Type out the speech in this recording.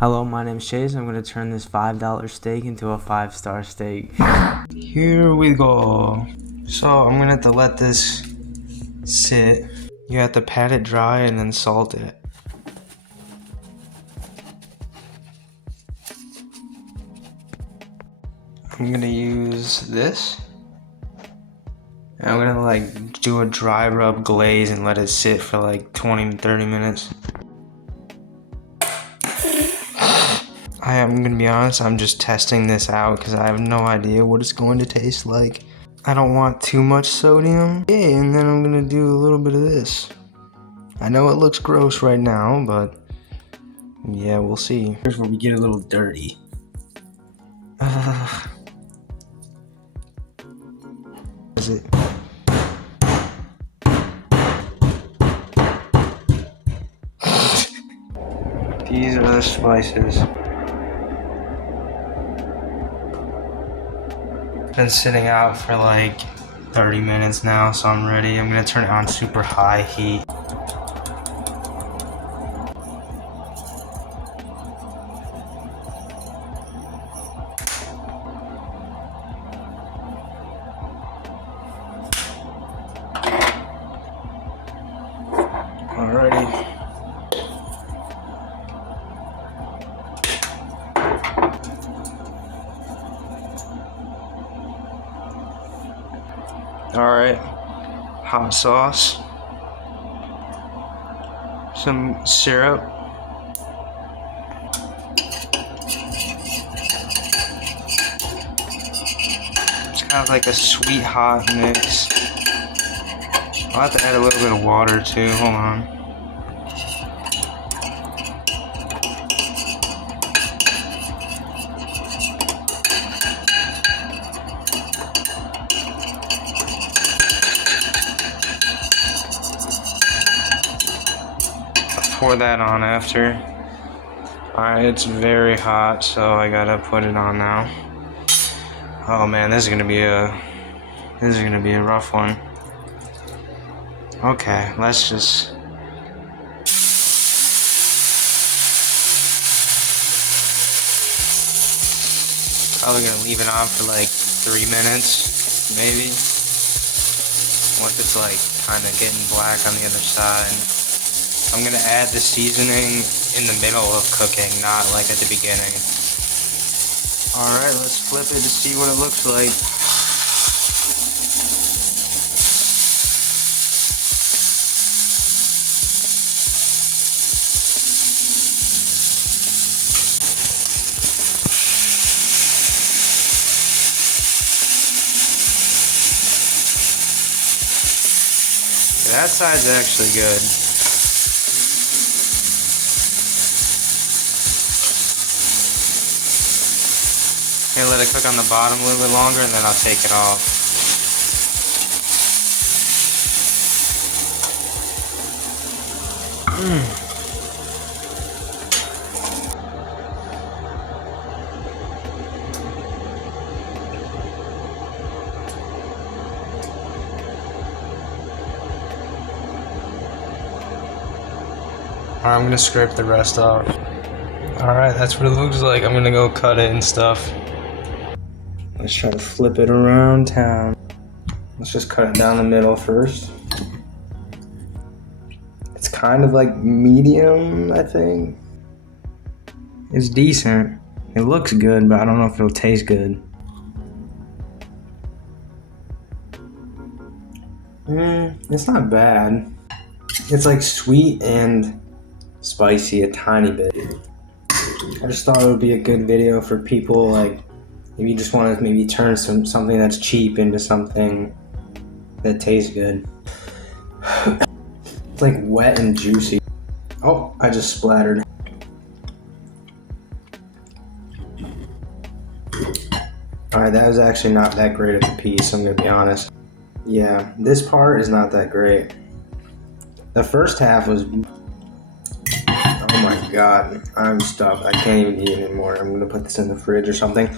Hello, my name is Chase. I'm going to turn this $5 steak into a 5-star steak. Here we go. So I'm going to have to let this sit. You have to pat it dry and then salt it. I'm going to use this. And I'm going to do a dry rub glaze and let it sit for like 20 to 30 minutes. I'm gonna be honest, I'm just testing this out because I have no idea what it's going to taste like. I don't want too much sodium. Okay, and then I'm gonna do a little bit of this. I know it looks gross right now, but yeah, we'll see. Here's where we get a little dirty. Is it? These are the spices. Been sitting out for like 30 minutes now, so I'm ready. I'm gonna turn it on super high heat. Alrighty. Alright, hot sauce, some syrup, it's kind of like a sweet hot mix. I'll have to add a little bit of water too, hold on. Pour that on after. Alright, it's very hot, so I gotta put it on now. Oh man, this is gonna be a rough one. Okay, let's just probably gonna leave it on for like 3 minutes, maybe. Once it's like kinda getting black on the other side. I'm gonna add the seasoning in the middle of cooking, not like at the beginning. Alright, let's flip it to see what it looks like. That side's actually good. Gonna let it cook on the bottom a little bit longer and then I'll take it off. Alright, I'm gonna scrape the rest off. Alright, that's what it looks like. I'm gonna go cut it and stuff. Let's try to flip it around town. Let's just cut it down the middle first. It's kind of like medium, I think. It's decent. It looks good, but I don't know if it'll taste good. It's not bad. It's like sweet and spicy a tiny bit. I just thought it would be a good video for people like if you just want to maybe turn something that's cheap into something that tastes good. It's like wet and juicy. Oh, I just splattered. Alright, that was actually not that great of a piece, I'm gonna be honest. Yeah, this part is not that great. The first half was... Oh my god, I'm stuffed. I can't even eat anymore. I'm gonna put this in the fridge or something.